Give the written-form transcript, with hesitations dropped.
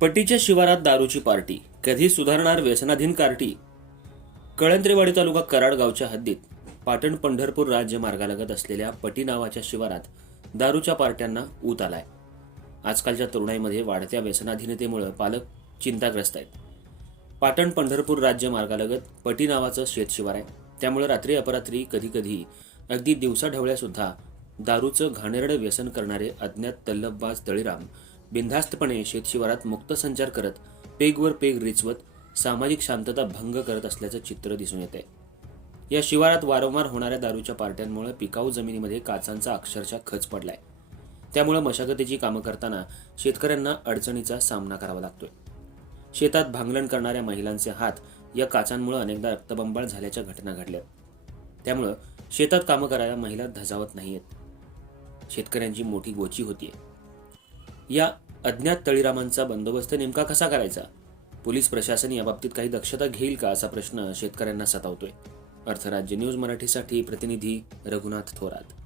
पट्टीच्या शिवारात दारूची पार्टी, कधी सुधारणार व्यसनाधीन कार्टी? कळंत्रेवाडी तालुका कराड गावच्या हद्दीत पाटण पंढरपूर राज्य मार्गालगत असलेल्या पटी नावाच्या शिवारात दारूच्या पार्ट्यांना ऊत आलाय. आजकालच्या तरुणाईमध्ये वाढत्या व्यसनाधीनतेमुळे पालक चिंताग्रस्त आहेत. पाटण पंढरपूर राज्य मार्गालगत पटी नावाचं शेतशिवार आहे. त्यामुळे रात्री अपरात्री कधी अगदी दिवसाढवळ्या सुद्धा दारूचं घाणेरडं व्यसन करणारे अज्ञात तल्लफबाज तळीराम बिनधास्तपणे शेतशिवारात मुक्त संचार करत पेगवर पेग रिचवत सामाजिक शांतता भंग करत असल्याचं चित्र दिसून येते. या शिवारात वारंवार होणाऱ्या दारूच्या पार्ट्यांमुळे पिकाऊ जमिनीमध्ये काचांचा अक्षरशः खच पडलाय. त्यामुळे मशागतीची कामं करताना शेतकऱ्यांना अडचणीचा सामना करावा लागतोय. शेतात भांगलण करणाऱ्या महिलांचे हात या काचांमुळे अनेकदा रक्तबंबाळ झाल्याच्या घटना घडल्या. त्यामुळे शेतात कामं करायला महिला धजावत नाहीयेत. शेतकऱ्यांची मोठी गोची होतीये. या अज्ञात तळीरामांचा बंदोबस्त नेमका कसा करायचा? पोलीस प्रशासन याबाबतीत काही दक्षता घेईल का, असा प्रश्न शेतकऱ्यांना सतावतोय. अर्थराज्य न्यूज मराठीसाठी प्रतिनिधी रघुनाथ थोरात.